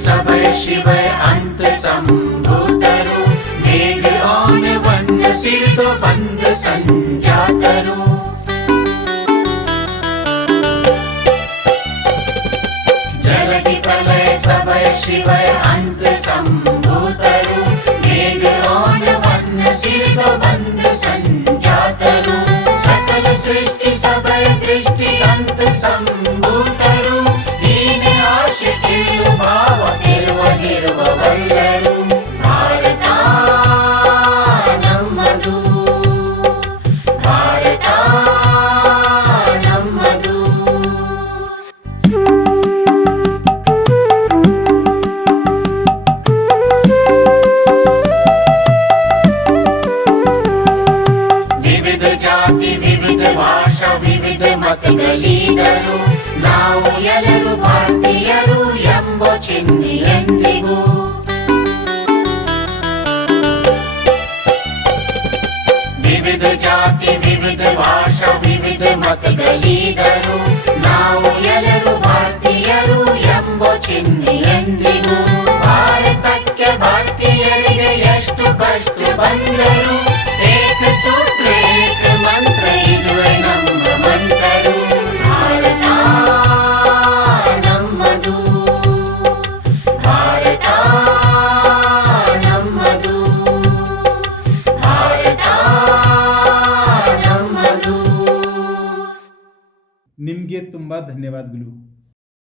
सबय शिवय अंत संभूतरु मेघ ओन वन्न सिर तो बंद संजातरु जलति प्रलय सबय शिवय अंत संभूतरु मेघ ओन वन्न सिर तो बंद संजातरु सकल सृष्टि सबय दृष्टि अंत संभूतरु दीन आशिकिरु भाव निर्व वल्लरु भारतानम्मदु भारतानम्मदु विविध जाति विविध भाषा विविध मतಗಳಿದರು ನಾವು ಎಲ್ಲರೂ ಭಾರತೀಯರು ಎಂಬ ಚಿಹ್ನೆ ಎಂದಿಗೂ ವಿವಿಧ ಜಾತಿ ವಿವಿಧ ಭಾಷಾ ವಿವಿಧ मतಗಳಿದರು ನಾವು ಎಲ್ಲರೂ ಭಾರತೀಯರು ಎಂಬ ಚಿಹ್ನೆ ಎಂದಿಗೂ ಭಾರತಕ್ಕೆ ಭಾರತೀಯರಿಗೆ ಎಷ್ಟು ಕಷ್ಟ ಬಂದರು ಏಕ ಸೂತ್ರ ಏಕ ಮಂತ್ರ ಇದುವೇ ನಮ್ಮ ಮಂತ್ರರು ಭಾರತಾನಮ್ಮದು ಭಾರತಾನಮ್ಮದು ಭಾರತಾನಮ್ಮದು ನಿಮಗೆ ತುಂಬಾ ಧನ್ಯವಾದಗಳು.